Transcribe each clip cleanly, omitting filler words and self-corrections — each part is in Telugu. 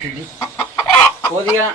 కొద్దిగా కొద్దిగా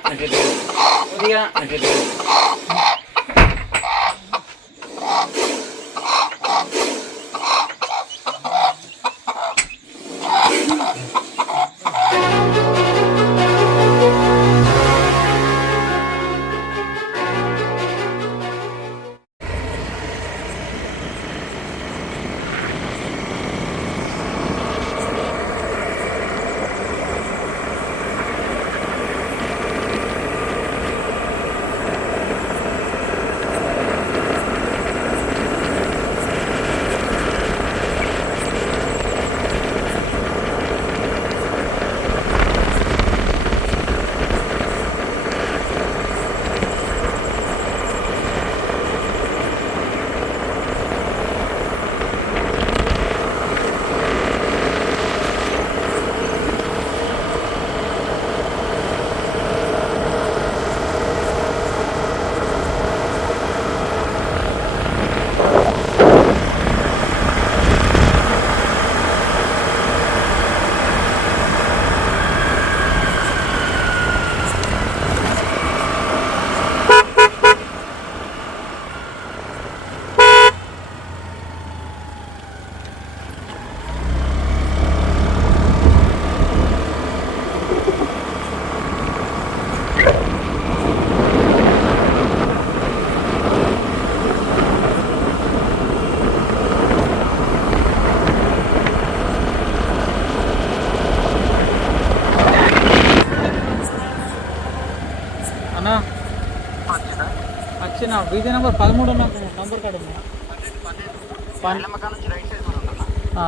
వచ్చిన వీధి నెంబర్ 13 నాకు నంబర్ కార్డు ఉంది.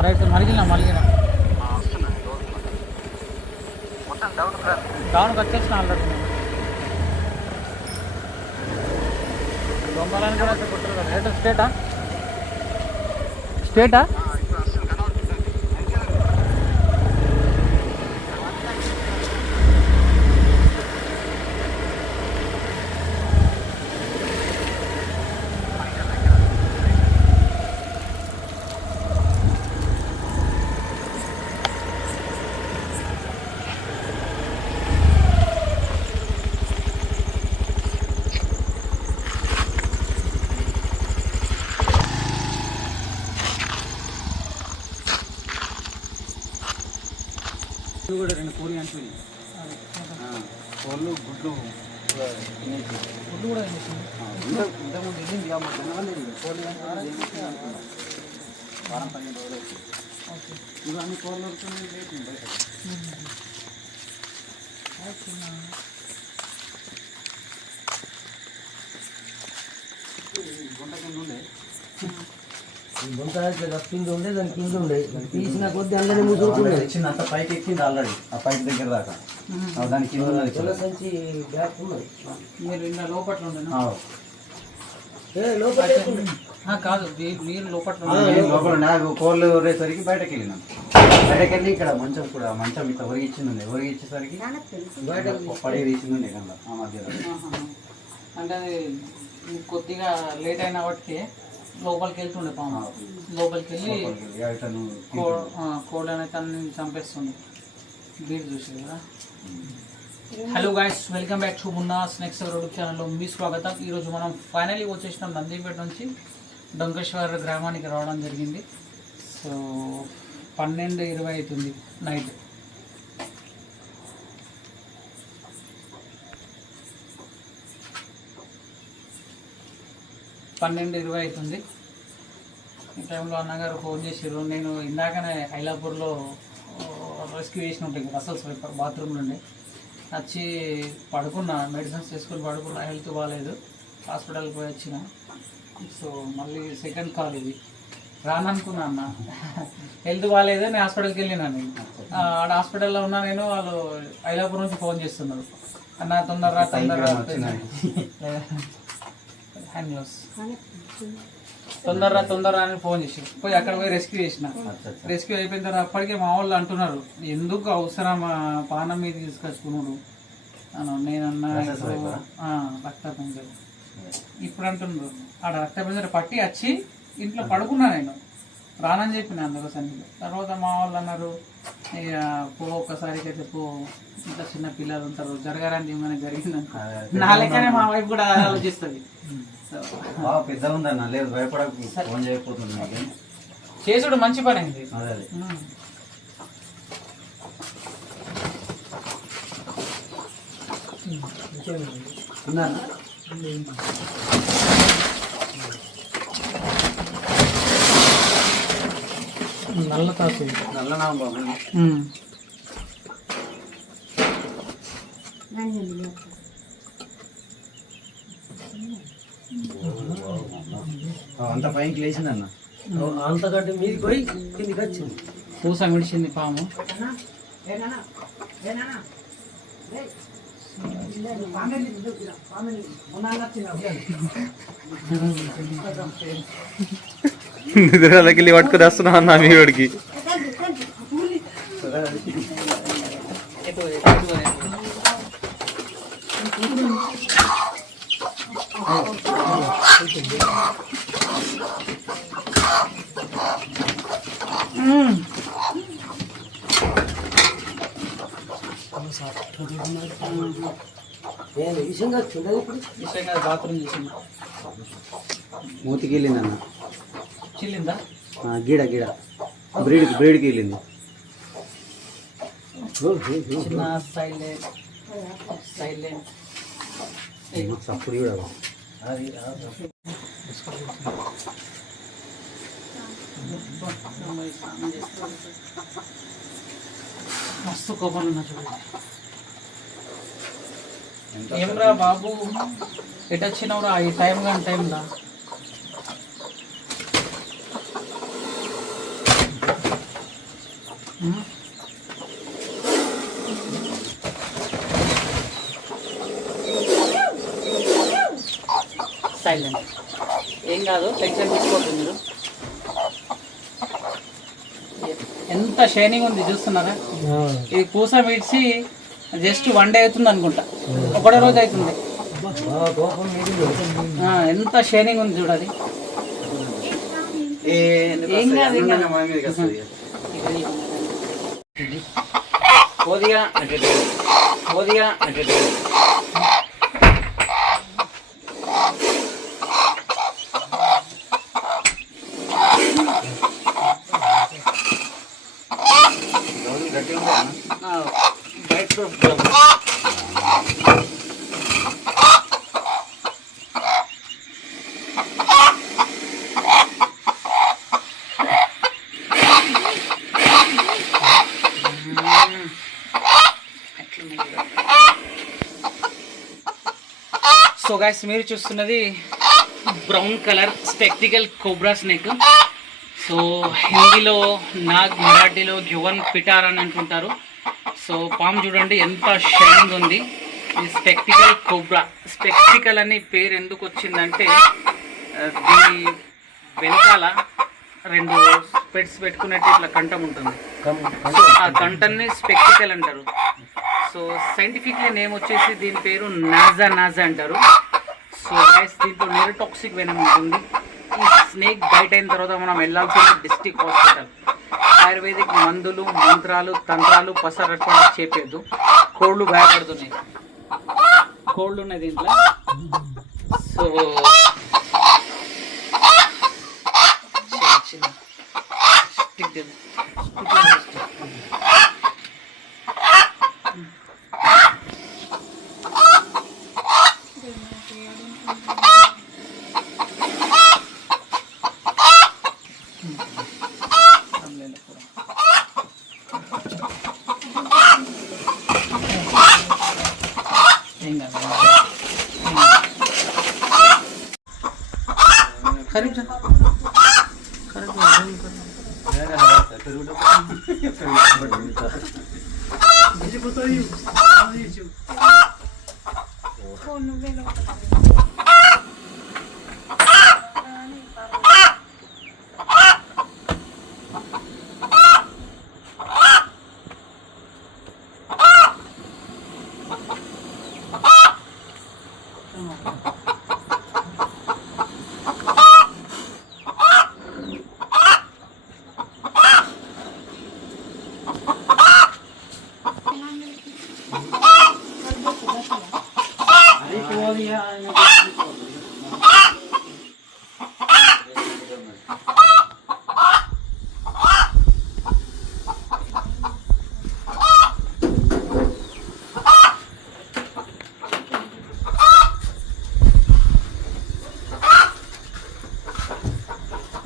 రైట్ మలిగిన డౌన్కి వచ్చేసిన ఆల్రెడీ దొంగలని కూడా అయితే కొట్టారు కదా. రేటు స్టేటా కూడా 2 కోడి అంటుంది. కోళ్ళు గుడ్లు కూడా ఇంతకుముందు వెళ్ళింది కోళ్ళు వారం 15 రోజులు ఇవి అన్ని కోళ్ళు వస్తున్నాయి. గుంట కింద ఉండే గుంట కింద ఉండే దాని కింద ఉండే తీసిన కొద్ది అందులోనే ముసురుకుండే వచ్చింది. అంత పైకి ఎక్కింది ఆల్రెడీ ఆ పైకి దగ్గర దాకా దాని కింద సంచి బ్యాక్ ఉన్నది. మీరు ఇంకా లోపట్ల ఉండే కాదు మీరు లోపల నాకు కోళ్ళు ఊరేసరికి బయటకు వెళ్ళినాను. బయటకు వెళ్ళి ఇక్కడ మంచం కూడా మంచం ఇట్లా ఒరిగిచ్చింది. ఒరిగిచ్చేసరికి పడే తీసింది కన్నా ఆ మధ్యలో. అంటే అది కొద్దిగా లేట్ అయిన వాటికి లోపలికి వెళ్తుండే పాము. లోపలికి వెళ్ళి కోళ్ళని తనని చంపేస్తుండే. బీట్ చూసి కదా. Hello guys, welcome back to Munna snacks YouTube ఛానల్లో మీ స్వాగతం. ఈరోజు మనం ఫైనలీ వచ్చేసినాం నందిపేట నుంచి డొంకేశ్వర గ్రామానికి రావడం జరిగింది. సో 12:20 అవుతుంది నైట్. అవుతుంది. ఈ టైంలో అన్నగారు ఫోన్ చేసారు. నేను ఇందాకనే ఐలాపూర్లో రెస్క్యూ చేసిన ఉంటాయి అసలు స్వైపర్ బాత్రూమ్ నుండి వచ్చి పడుకున్నా. మెడిసిన్స్ తీసుకొని పడుకున్నా. హెల్త్ బాగాలేదు, హాస్పిటల్కి పోయి వచ్చిన. సో మళ్ళీ సెకండ్ కాల్ ఇది. రాననుకున్నా అన్న, హెల్త్ బాగాలేదు, నేను హాస్పిటల్కి వెళ్ళినా. నేను ఆడ హాస్పిటల్లో ఉన్నా. నేను వాళ్ళు ఐలాపూర్ నుంచి ఫోన్ చేస్తున్నారు, అన్న తొందరరా తొందరరా అని ఫోన్ చేసి పోయి అక్కడ పోయి రెస్క్యూ చేసిన. రెస్క్యూ అయిపోయిన తర్వాత అప్పటికే మా వాళ్ళు అంటున్నారు, ఎందుకు అవసరం పానం మీద తీసుకొచ్చుకున్నాడు అను. నేనన్నా రక్తపింజలు ఇప్పుడు అంటున్నారు. ఆడ రక్తపింజలు పట్టి వచ్చి ఇంట్లో పడుకున్నా. నేను రానని చెప్పిన అందుకోసం. తర్వాత మా వాళ్ళు అన్నారు ఇక పో ఒక్కసారికి అయితే పో, ఇంత చిన్న పిల్లలు ఉంటారు, జరగాలని ఏమైనా జరిగిందని. నా లెక్కనే మా వైఫ్ కూడా ఆలోచిస్తుంది. పెద్దగా ఉందన్న, లేదు భయపడకు, ఫోన్ చేయకపోతుంది చేసుడు మంచి పని అయింది. నల్ల తాసు నల్లనా బాబు. అంత పైకి లేచిందన్న, అంతకంటే మీది పోయి కిందికి వచ్చింది. పూస మిడిచింది పాము. నిద్రలకి వెళ్ళి పట్టుకుని వస్తున్నా అన్న మీ వాడికి. బాత్రూమ్ చేసింది. మూతికి వెళ్ళిందన్న, చిల్లిందా? గీడ గీడ బ్రీడ్కి వెళ్ళింది. చిన్న సైలెంట్ అప్పుడు కూడా మస్తు కోపంలో ఉన్నా చూడండి. ఏమ్రా బాబు ఎటు వచ్చినవురా ఈ టైం కానీ టైంలా? సైలెంట్, ఏం కాదు, టెన్షన్ తీసుకోవద్దు మీరు. ఎంత షైనింగ్ ఉంది చూస్తున్నారా? ఇది పూస విడిచి జస్ట్ 1 డే అవుతుంది అనుకుంటా, ఒకటే రోజు అవుతుంది. ఎంత షైనింగ్ ఉంది చూడాలి. ఏం కాదు, కొద్దిగా సో గైస్, మీరు చూస్తున్నది brown colour spectacle cobra snake. So హిందీలో నాగ్, మరాఠీలో గ్యువన్ పిటార్ అని అంటుంటారు. సో పాము చూడండి ఎంత షైనింగ్ ఉంది. ఇది స్పెక్టికల్ కోబ్రా. స్పెక్టికల్ అని పేరు ఎందుకు వచ్చిందంటే దీని వెనకాల 2 స్పెట్స్ పెట్టుకున్నట్టు ఇట్లా కంఠం ఉంటుంది. ఆ కంఠాన్ని స్పెక్టికల్ అంటారు. సో సైంటిఫిక్లీ నేమ్ వచ్చేసి దీని పేరు నాజా అంటారు. సో గైస్, దీంట్లో న్యూరోటాక్సిక్ వెనం ఉంటుంది. ఈ స్నేక్ బైట్ అయిన తర్వాత మనం వెళ్ళాల్సింది డిస్ట్రిక్ట్ హాస్పిటల్. ఆయుర్వేదిక్ మందులు, మంత్రాలు, తంత్రాలు పసరట్టు చేపేద్దు. కోళ్ళు భయపడుతున్నాయి, కోళ్ళు ఉన్నాయి దీంట్లో. సో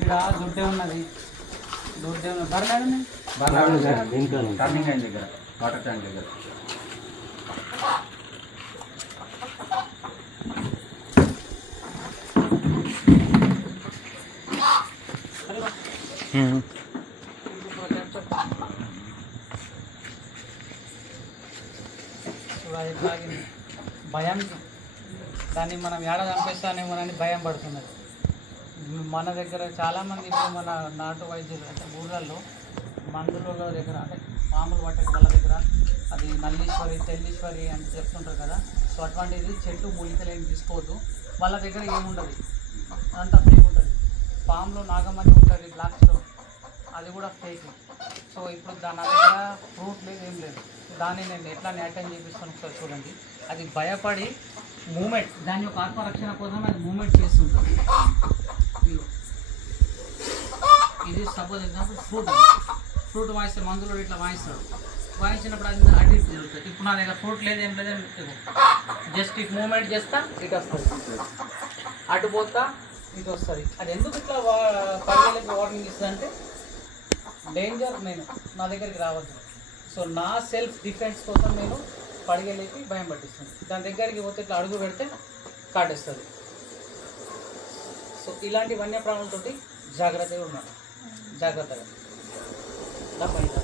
ఇక్కడ దొడ్డే ఉన్నది బర్రె టర్నింగ్ అయిన దగ్గర వాటర్ ట్యాంక్ దగ్గర భయం దాన్ని మనం ఏడ చంపేస్తానేమోనని భయం పడుతున్నది. మన దగ్గర చాలామంది ఇప్పుడు మన నాటు వైద్యులు అంటే ఊళ్ళల్లో మందుల దగ్గర అంటే మామూలు పట్టే వాళ్ళ దగ్గర అది నల్లీశ్వరి తెల్లీశ్వరి అని చెప్తుంటారు కదా. సో అటువంటిది చెట్టు మూలికలు ఏమి తీసుకోవద్దు. వాళ్ళ దగ్గర ఏముండదు, అంతా ఫేక్ ఉంటుంది. ఫామ్లో నాగమణి ఉంటుంది, బ్లాక్ స్టోన్, అది కూడా ఫేక్. సో ఇప్పుడు నా దగ్గర ఫ్రూట్ లేదు, ఏం లేదు. దాన్ని నేను ఎట్లా అటెండ్ చేపిస్తాను ఒకసారి చూడండి. అది భయపడి మూమెంట్, దాని యొక్క ఆత్మరక్షణ కోసం అది మూమెంట్ చేస్తుంటుంది. ఇది సపోజ్ ఎగ్జాంపుల్ ఫ్రూట్ వాయిస్తే మందులో ఇట్లా వాయిస్తాడు. వాయించినప్పుడు అది అటు ఇటు జరుగుతుంది. ఇప్పుడు నా దగ్గర ఫ్రూట్ లేదు, ఏం లేదని జస్ట్ ఇటు మూమెంట్ చేస్తా ఇటు వస్తుంది, అటు పోతా ఇటు వస్తుంది. అది ఎందుకు ఇట్లా పరిగెళ్ళకి వార్నింగ్ ఇస్తుంది అంటే డేంజర్, నేను నా దగ్గరికి రావద్దు. సో నా సెల్ఫ్ డిఫెన్స్ కోసం నేను పడిగెళ్ళకి భయం పట్టిస్తుంది. దాని దగ్గరికి పోతే ఇట్లా అడుగు పెడితే కాటేస్తుంది. సో ఇలాంటి వన్యప్రాణులతోటి జాగ్రత్తగా ఉన్నాను, జాగ్రత్తగా తప్పైందా.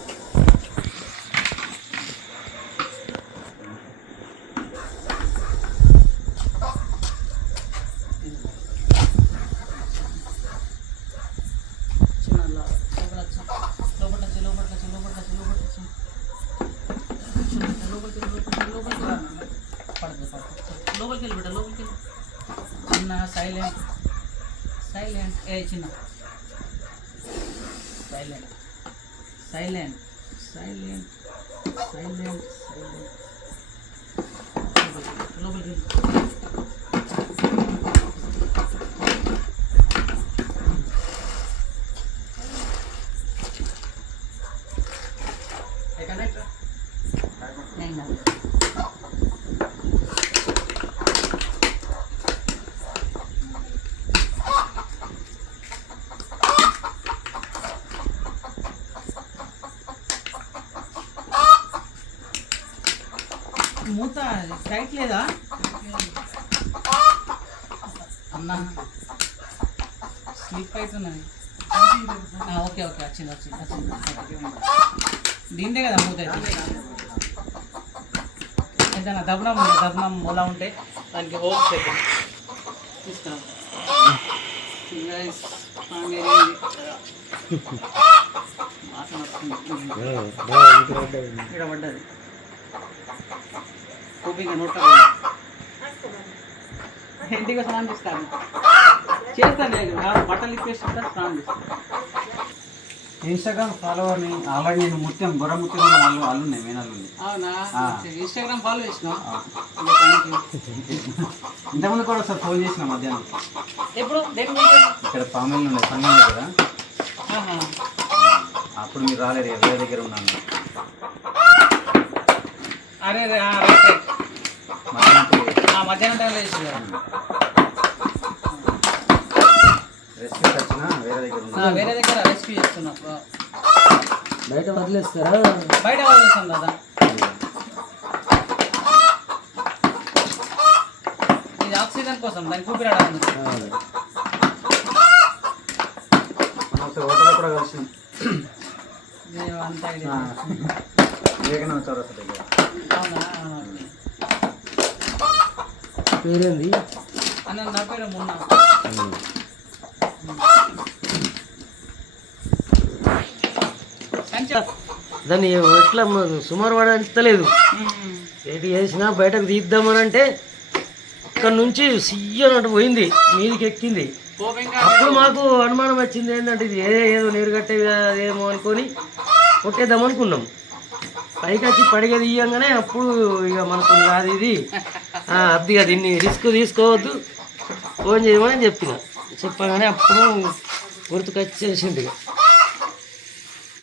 లోపలికి వెళ్ళి బిడ్డ, లోపలికి వెళ్ళి. చిన్న సైలెంట్ సైలెంట్, ఏ చిన్న silent silent silent silent silent. లోపలికి వెళ్ళి. మూత టైట్ లేదా అన్న, స్లిప్ అవుతున్నది. ఓకే ఓకే, వచ్చింది వచ్చింది వచ్చింది. దీందే కదా మూత అయితే. ఏదైనా దబ్బనం మూల ఉంటే దానికి హోల్స్ పెట్టండి, తీసుకురా. ఇక్కడ పడ్డది కూపింగ్ నోట్లో ఇంటికి స్నానం చేస్తాను బట్టలు ఇప్పేస్తుంటా స్నానం చేస్తాను. ఇన్స్టాగ్రామ్ ఫాలోవర్ని ఆల్రెడీ నేను ముత్యం బుర్ర ముత్యం వాళ్ళు ఉన్నాయి మేనల్లు. అవునా, ఇన్స్టాగ్రామ్ ఫాలో చేసిన. ఇంతకుముందు కూడా ఒకసారి ఫోన్ చేసిన మధ్యాహ్నం. ఎప్పుడు ఇక్కడ పామెల్ ఉన్నాయి సంగం కదా, అప్పుడు మీరు రాలేరు, ఎవరి దగ్గర ఉన్నాను. అరే మధ్యాహ్నం టైంలో చేసింది. రెస్క్యూ వచ్చినా వేరే దగ్గర రెస్క్యూ చేస్తున్నా. బయట వదిలేస్తారా? బయట వదిలేస్తాం కదా. ఇది ఆక్సిజన్ కోసం, దానికి ఊపిరాడడానికి. హోటల్లో కూడా కలిసినాం. అంతా వివేకానంద చౌరస్తా దగ్గర. అవునా, పేరేంది అన్న? నా పేరు మొన్న. దాన్ని ఎట్లా సుమారు పడలేదు. ఏది వేసినా బయటకు తీద్దామని అంటే ఇక్కడ నుంచి సియ్యనట్టు పోయింది, మీదికి ఎక్కింది. అప్పుడు మాకు అనుమానం వచ్చింది ఏంటంటే ఇది ఏదో నీరు కట్టేదేమో అనుకొని కొట్టేద్దాం అనుకున్నాం. పైకి వచ్చి పడిగ తీయంగానే అప్పుడు ఇక మనకు కాదు ఇది అది కాదు ఇన్ని రిస్క్ తీసుకోవద్దు ఫోన్ చేయమని చెప్పిన చెప్పగానే అప్పుడు గుర్తుకొచ్చేసింది ఇక